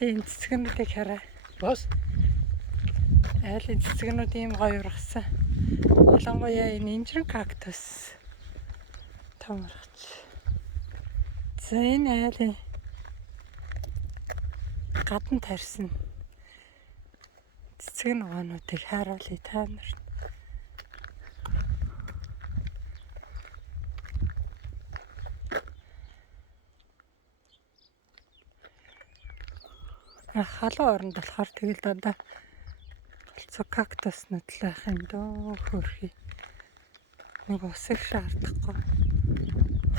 айлын цэцгнүүдийг хараа. Бас Айлын цэцгнүүд ийм гоё ургасан. Ялангуяа энэ инжирэн кактус том ургач. За энэ айлын гадна тарьсан цэцэг ногоонуудыг харуулъя та нарт. Халуун оронд болохоор тэгэл дандаа голцоо кактуснууд л байх юм дөө хөрхий. Нэг усыг шаардахгүй.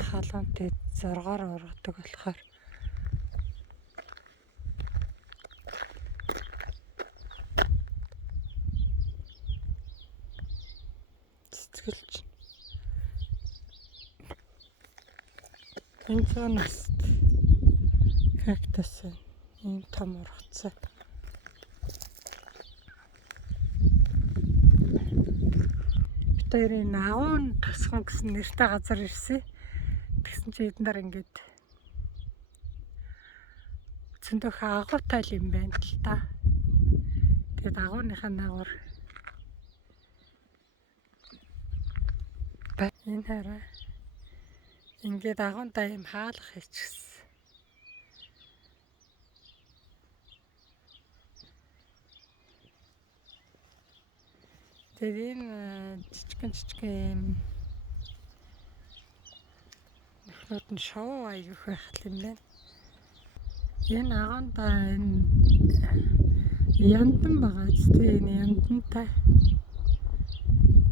Халуунтэй зоргоор ургадаг болохоор цэцгэлж. Энэ зоноос кактус ийм том ургацсан. Битэрийн агуун тосгон гэсэн нэртэй газар ирсэн. Тэгсэн чи эднэр ингээд зөндөх агуутай юм байна л та. Тэгээд агууныхаа нагвар энэ хараа. Ингээд агуунтай юм хаалах хийчихсэн. Тэгээд энэ жижигэн юм нөхрүүд нь шоу аяг байх юм байна. Энэ агуунтай энэ яндан байгаа зү энэ яндантай.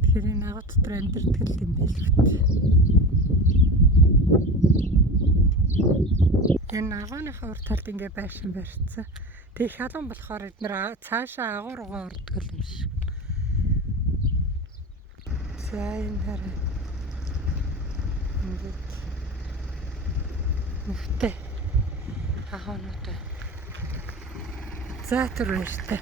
Тэгэхээр энэ агуу дотор амьдардаг юм байл бит. Энэ агууныхаа урт талд ингээ байшин барьцсан. Тэг халуун болохоор эднэр цаашаа агуу руугаа ордог юм шиг. За энэ хараа. Ингээд нүхтэй агуунууд. За түр баяртай.